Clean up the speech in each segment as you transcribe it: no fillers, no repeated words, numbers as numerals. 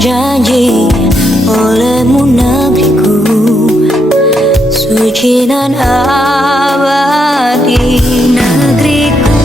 janji olehmu negeriku, suci dan abadi. Negeriku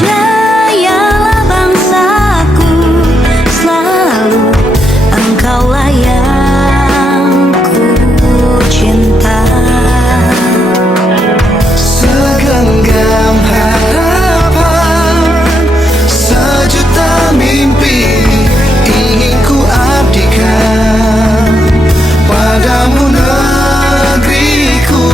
jayalah bangsaku, selalu engkaulah yang ku cinta. Segenggam harapan, sejuta mimpi ingin ku abdikan padamu negeriku,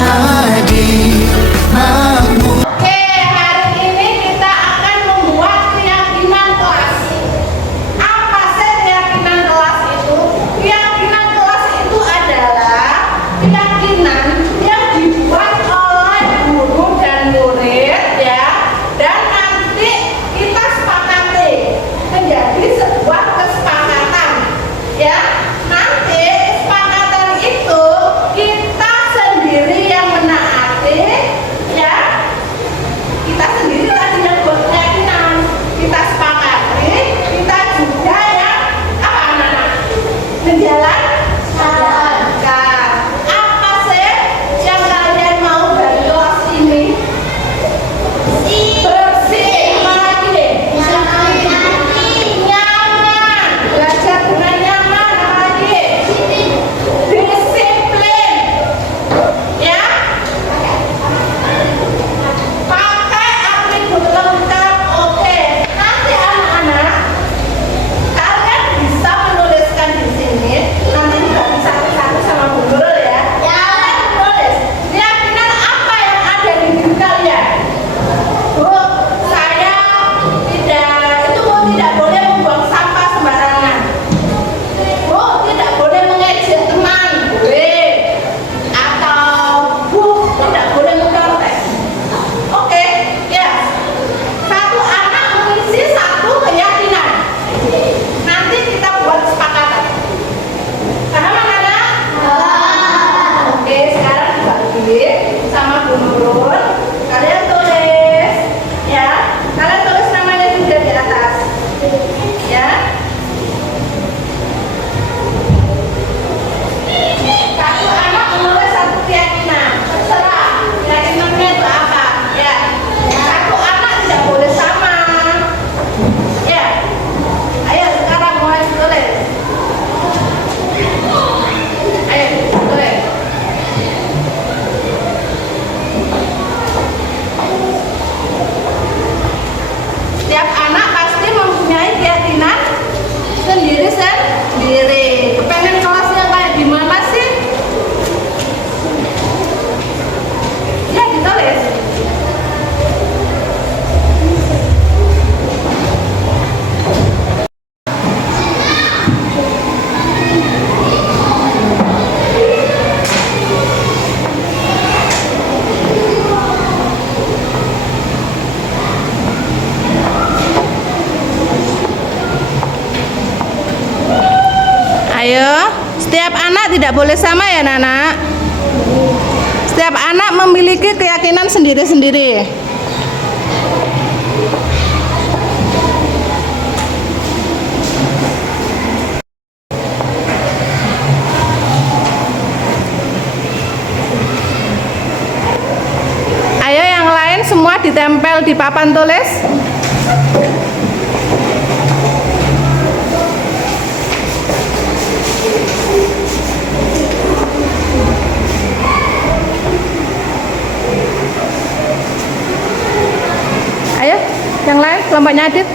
adil makmur. Oke, hari ini kita akan membuat keyakinan kelas. Apa sih keyakinan kelas itu? Keyakinan kelas itu adalah keyakinan yang dibuat oleh guru dan murid ya, dan nanti kita sepakati menjadi sebuah kesepakatan ya. Nanti kesepakatan itu kita sendiri yang menaati ya, kita sendiri tadi yang buat keyakinan, kita sepakati, kita juga yang apa anak-anak menjalankan. Apa sih yang kalian mau dari kelas ini? Bersih, lagi nyaman, belajar dengan nyaman, lagi disiplin ya, pakai atribut lengkap. Oke, nanti anak-anak kalian bisa menuliskan di sini, nanti juga bisa satu sama Bu Nurul ya. Kalian tulis keyakinan apa yang ada di diri kalian. Bu, saya tidak, itu Bu tidak boleh membuang sampah sembarangan. Bu, tidak boleh mengejek teman, boleh. Atau Bu, tidak boleh mencontek. Oke, ya. Satu anak mengisi satu keyakinan. Nanti kita buat kesepakatan. Paham anak-anak? Oke, sekarang dibagi sama Bu Nurul. Kalian tulis, ya. Kalian tulis namanya juga di atas, ya. Satu anak menulis satu keyakinan. Terserah keyakinannya itu apa, ya. Satu anak tidak boleh sama, ya. Ayo sekarang mulai tulis. Ayo tulis. Setiap anak pasti mempunyai keyakinan sendiri-sendiri. Kepengen kelasnya kayak gimana sih? Ya, ditulis. Ayo, setiap anak tidak boleh sama ya, Nana. Setiap anak memiliki keyakinan sendiri-sendiri. Ayo yang lain semua ditempel di papan tulis. Ayo, yang lain kelompoknya Adit.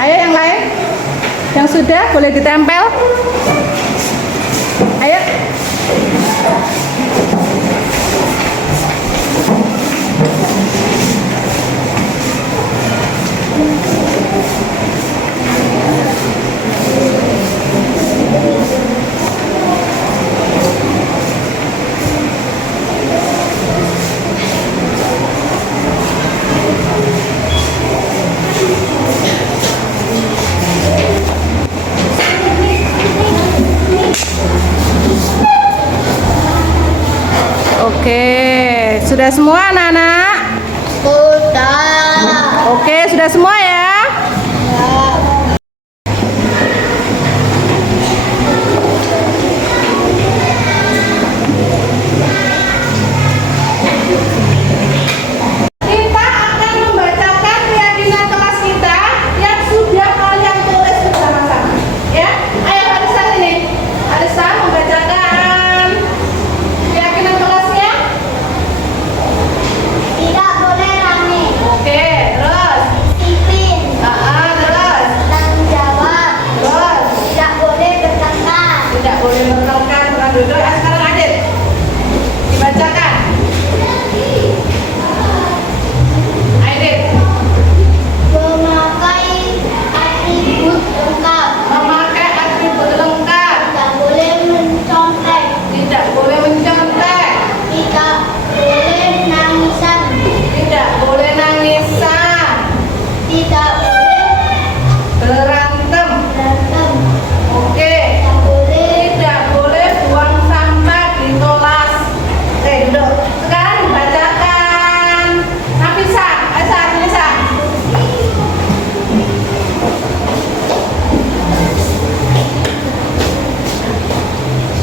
Ayo yang lain, yang sudah boleh ditempel. Ayo. Sudah semua anak-anak? Sudah. Oke, sudah semua ya? Kita akan membacakan keyakinan kelas kita yang sudah kalian tulis bersama-sama. Ya, ayo Arisa sini. Arisa membacakan keyakinan kelasnya. Tidak boleh rame. Oke, terus. Disiplin. Terus. Tanggung jawab. Terus. Tidak boleh bertengkar. Tidak boleh bertengkar, bukan duduk. Sekarang Adit. Dibacakan. Adit. Memakai atribut lengkap. Memakai atribut lengkap. Tidak boleh mencontek. Tidak boleh mencontek. Tidak boleh nangisan. Tidak boleh nangisan. Tidak boleh Berantem. berantem. Oke. Tidak boleh Tidak boleh buang sampah di kelas. Duduk. Sekarang dibacakan. Nafisa, Esa, Nisa.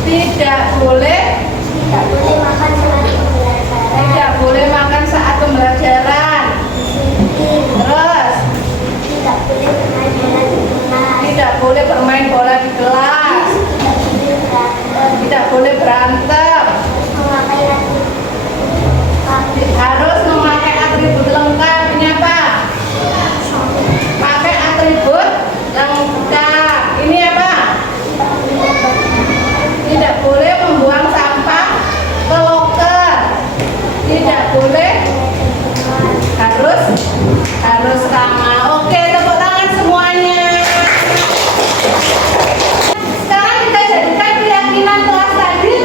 Tidak boleh. tidak boleh makan saat pembelajaran. Tidak boleh makan saat pembelajaran. Disiplin. Terus. Tidak boleh bermain bola di kelas. Tidak boleh bermain bola di kelas. Tidak boleh berantem. Tidak boleh berantem. Memakai atribut lengkap. Harus memakai atribut lengkap. Ini apa? Pakai atribut lengkap. Ini apa? Tidak boleh membuang sampah ke loker. Tidak boleh. Harus sama. Oke, tepuk tangan semuanya. Sekarang kita jadikan keyakinan kelas tadi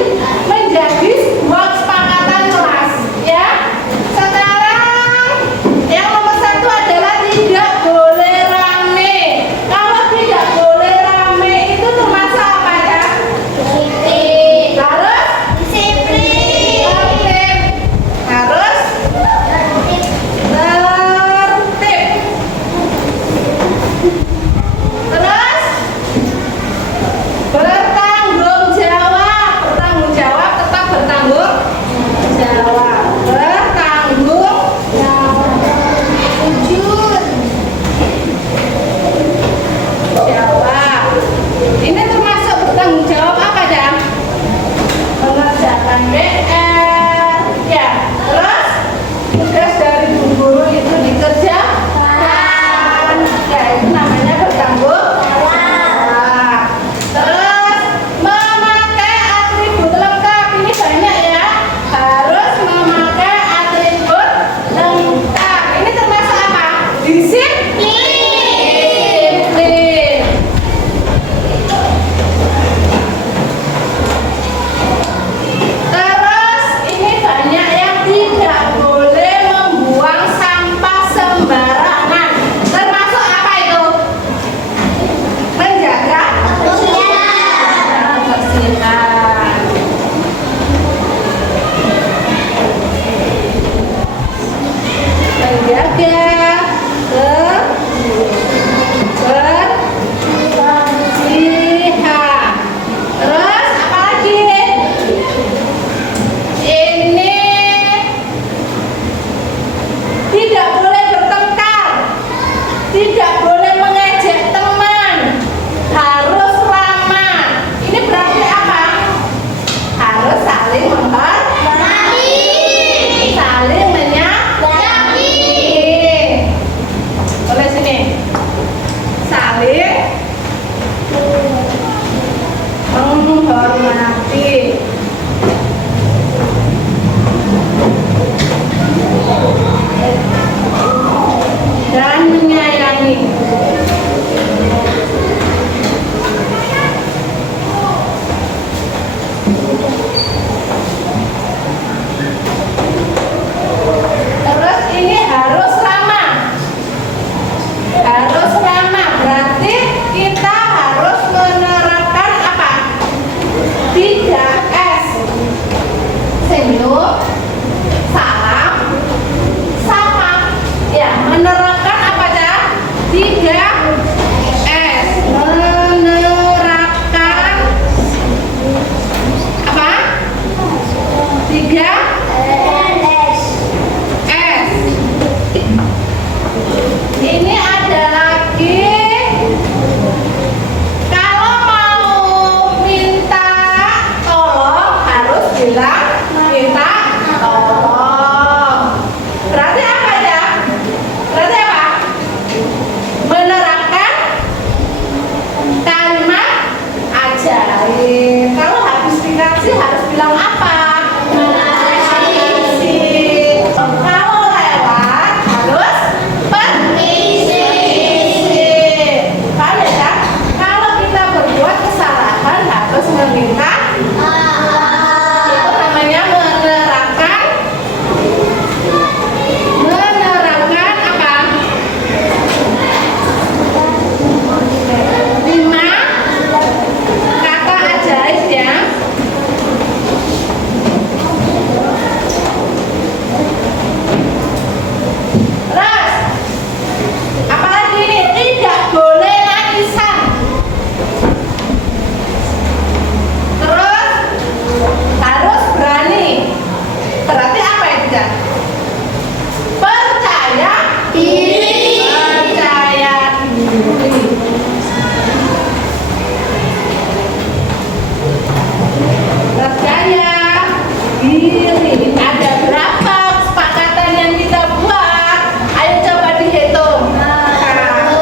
minta tolong. Berarti apa ya? Berarti apa? Menerapkan kalimat ajaib. Kalau habis dikasih harus bilang apa? Permisi. Kalau lewat harus permisi. Kalau ya, kalau kita berbuat kesalahan harus meminta. Itu namanya menerapkan apa? 5 kata ajaib ya. Terus apalagi ini, tidak boleh nangisan. Terus harus berani. Berarti apa ya tidak? Percaya diri. Percaya diri. Percaya diri. Ada berapa kesepakatan yang kita buat? Ayo coba dihitung. 1,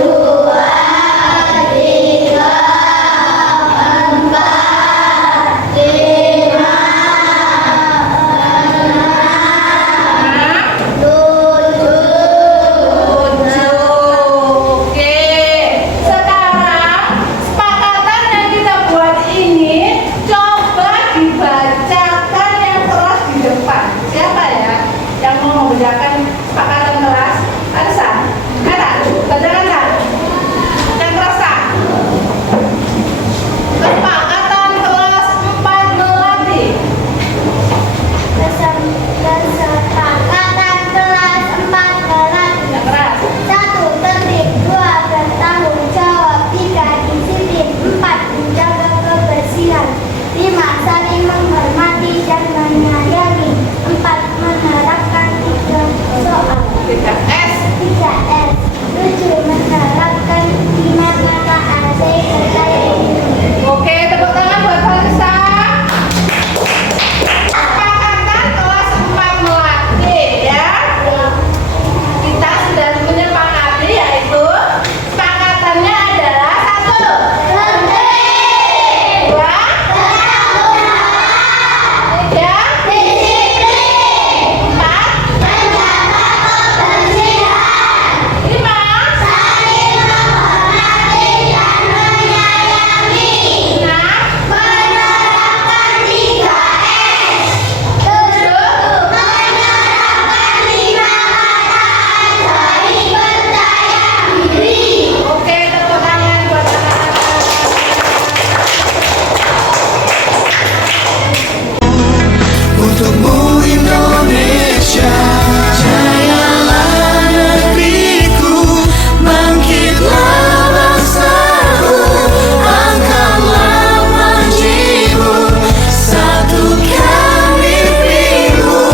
2, 3, 4, 5, 7. Oke. Sekarang kesepakatan yang kita buat ini coba dibacakan yang keras di depan. Siapa ya yang mau membacakan kesepakatan keras? Arsa, Kata, bacakan kan? Yang keras kan? Kesepakatan kelas 4 Melati. Kesepakatan kelas 4 Melati. Yang keras. 1. Tertib. 2. Bertanggung jawab. 3. Disiplin. 4. Menjaga kebersihan. 5. Saling menghormati dan menyayangi. 4. Menerapkan 3 soal. 3S. 3S. 7. Menerapkan 5 kata ajaib terkait hidup. Oke, tepuk tangan buat Farisa. Kesepakatan kelas 4 Melati ya. Kita sudah menyepakati yaitu kesepakatannya adalah 1. 2. 3. 4. 5. Oke, tepuk tangan buat Untukmu Indonesia, jayalah negeriku, bangkitlah bangsaku, angkatlah panjimu, satukan mimpimu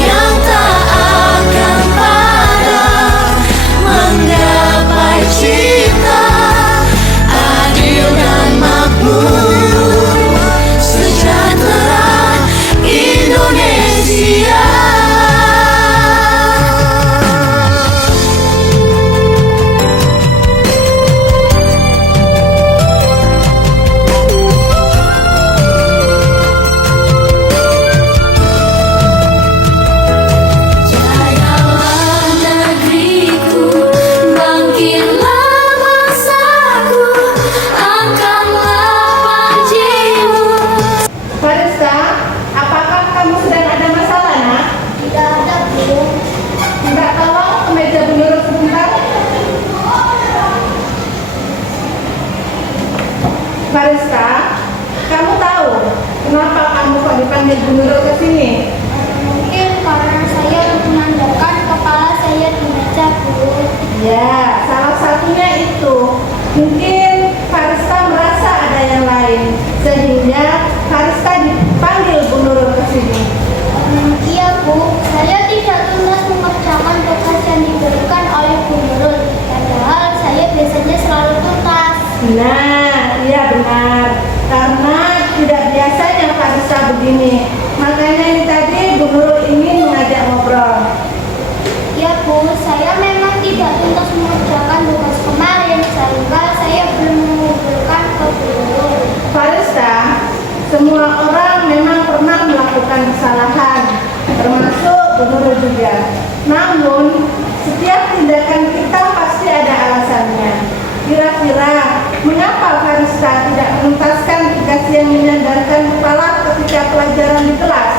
yang tak akan padam, menggapai cita adil dan makmur, sejahtera Indonesia. Jayalah negeriku, bangkitlah bangsaku, angkatlah panjimu. Farisa, apakah kamu sedang ada masalah, nak? Tidak ada, Bu. Minta tolong ke meja Bu Nurul sebentar. Farisa, kamu tahu kenapa kamu kok dipanggil Bu Nurul ke sini? Mungkin karena saya menandakan kepala saya di meja, Bu. Ya, salah satunya itu. Mungkin Farisa merasa ada yang lain, sehingga Farisa dipanggil Bu Nurul ke sini. Iya, Bu. Saya tidak tuntas mengerjakan tugas yang diberikan oleh Bu Nurul. Padahal saya biasanya selalu tuntas. Nah, iya benar. Karena tidak biasanya Farisa begitu begini. Makanya ini tadi Bu Nurul ingin mengajak ngobrol. Ya Bu, saya memang tidak tuntas mengerjakan tugas kemarin sehingga saya belum mengumpulkan ke Bu Nurul. Farista, semua orang memang pernah melakukan kesalahan, termasuk Bu Nurul juga. Namun, setiap tindakan kita pasti ada alasannya. Kira-kira, mengapa Farista tidak menuntaskan tugas yang menyandarkan kepala ketika pelajaran di kelas?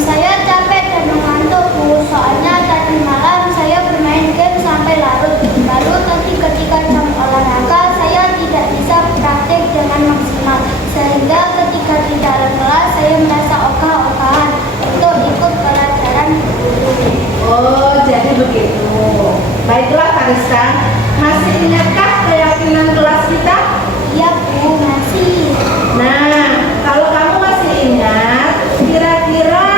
Saya capek dan mengantuk Bu, soalnya tadi malam saya bermain game sampai larut. Lalu tadi ketika jam olahraga saya tidak bisa praktek dengan maksimal, sehingga ketika di dalam kelas saya merasa ogah-ogahan untuk ikut pelajaran guru. Oh, jadi begitu. Baiklah Farista, masih ingatkah keyakinan kelas kita? Iya Bu, masih. Nah, kalau kamu masih ingat, kira-kira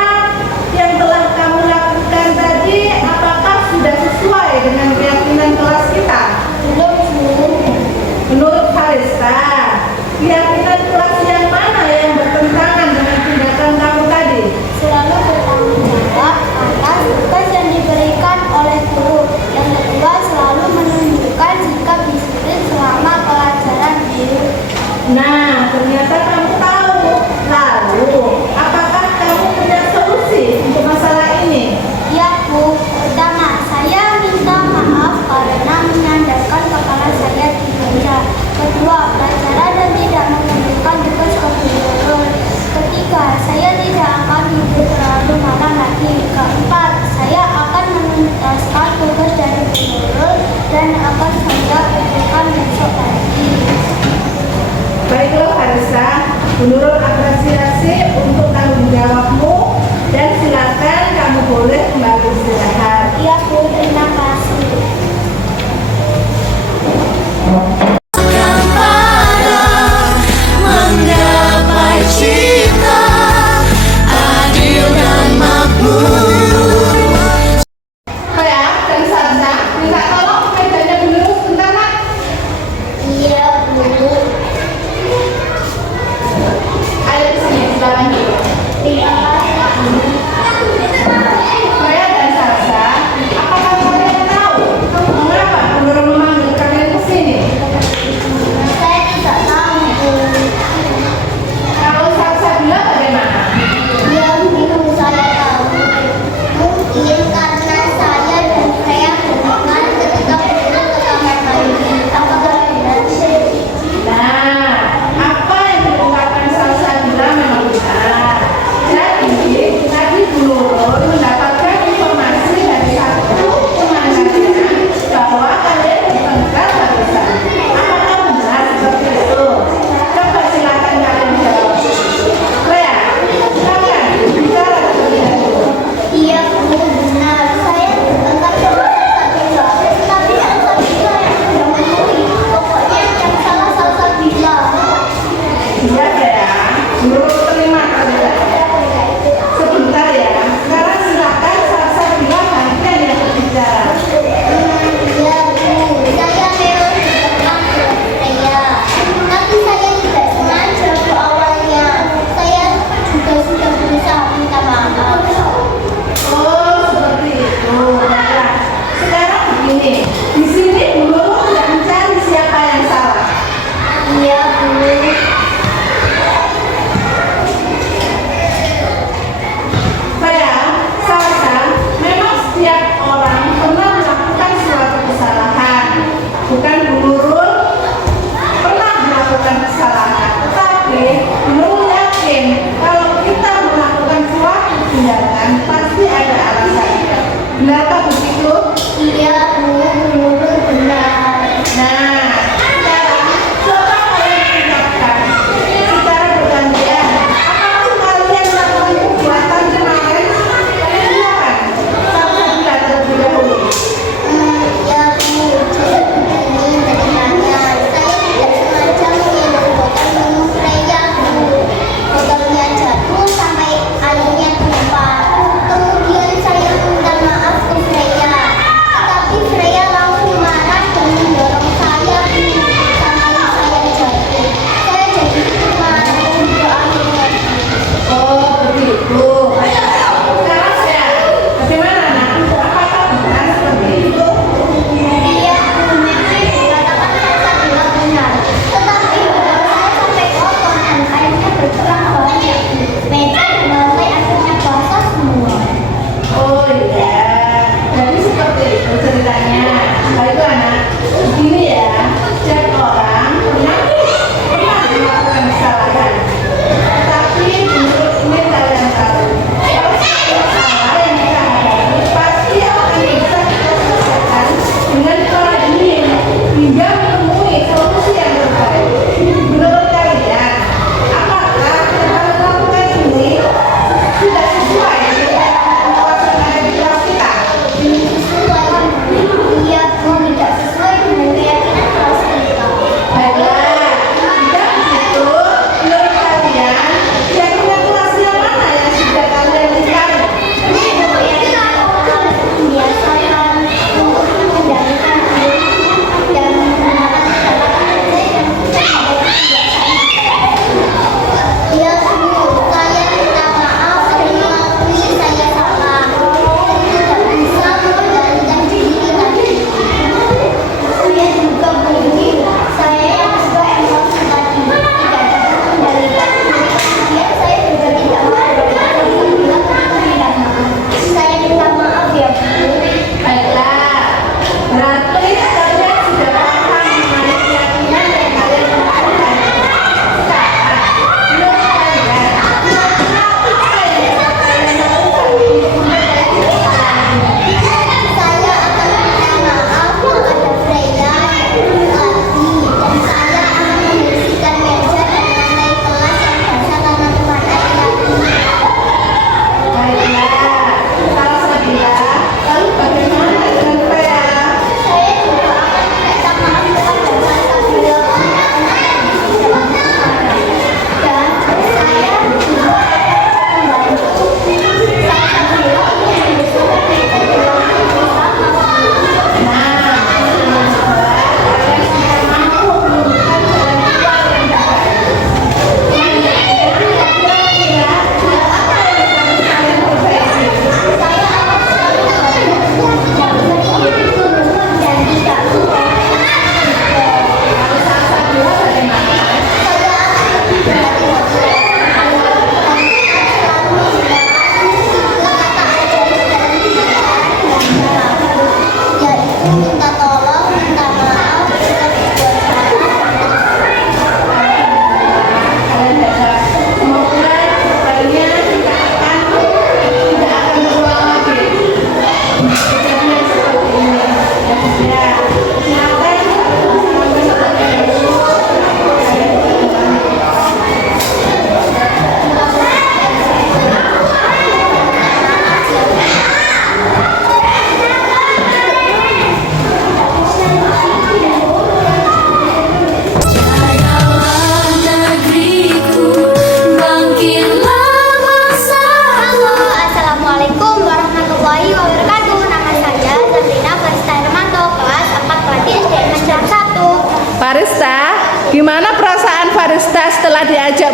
yang telah kamu lakukan tadi apakah sudah sesuai dengan keyakinan kelas kita? Belum Bu. Menurut Farista, keyakinan kelas yang mana yang bertentangan dengan tindakan kamu tadi? Selalu bertanggung jawab atas tugas yang diberikan oleh guru. Yang kedua, selalu menunjukkan sikap disiplin selama pelajaran guru. Nah, ternyata kamu tahu. Lalu, apakah kamu punya solusi untuk masalah ini? Ya Bu, pertama saya minta maaf karena menyandarkan kepala saya di meja. Kedua, pelajaran dan tidak menunjukkan tugas ke guru. Ketiga, saya tidak akan tidur terlalu malam lagi. Keempat, saya akan menuntaskan tugas dari guru dan akan saya kerjakan besok pagi. Baiklah Farista, menurut apresiasi untuk tanggung jawabmu dan silakan kamu boleh kembali istirahat. Ya Bu, terima kasih. Menggapai cita adil dan makmur. Saya dan Sarsa, minta tolong mejanya dulu sebentar Nak. Iya Bu. Ayo ke sini, sebentar lagi.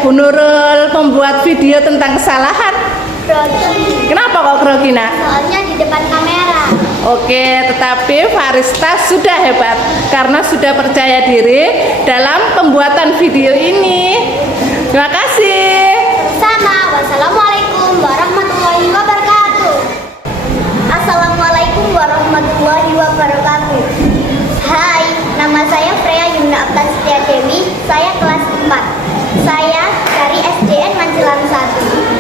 diajak Bu Nurul membuat video tentang kesalahan? Grogi. Kenapa kok grogi, Nak? Soalnya di depan kamera. Oke, tetapi Farista sudah hebat karena sudah percaya diri dalam pembuatan video ini. Terima kasih. Sama. Wassalamualaikum warahmatullahi wabarakatuh. Assalamualaikum warahmatullahi wabarakatuh. Hai, nama saya Freya Yumna Aptastia Dewi. Saya kelas 4. Saya dari SDN Manjelan 1.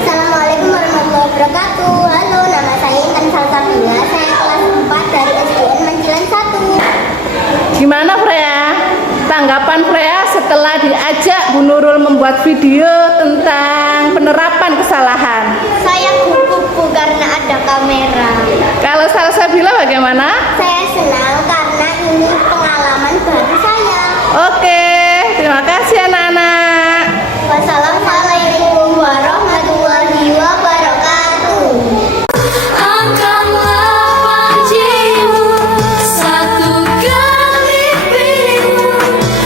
Assalamualaikum warahmatullahi wabarakatuh. Halo, nama saya Intan Salsabila. Saya kelas 4 dari SDN Manjelan 1. Gimana Freya? Tanggapan Freya setelah diajak Bu Nurul membuat video tentang penerapan kesalahan. Saya gugup karena ada kamera. Kalau Salsabila bagaimana? Saya senang karena ini pengalaman baru saya. Oke, terima kasih anak-anak.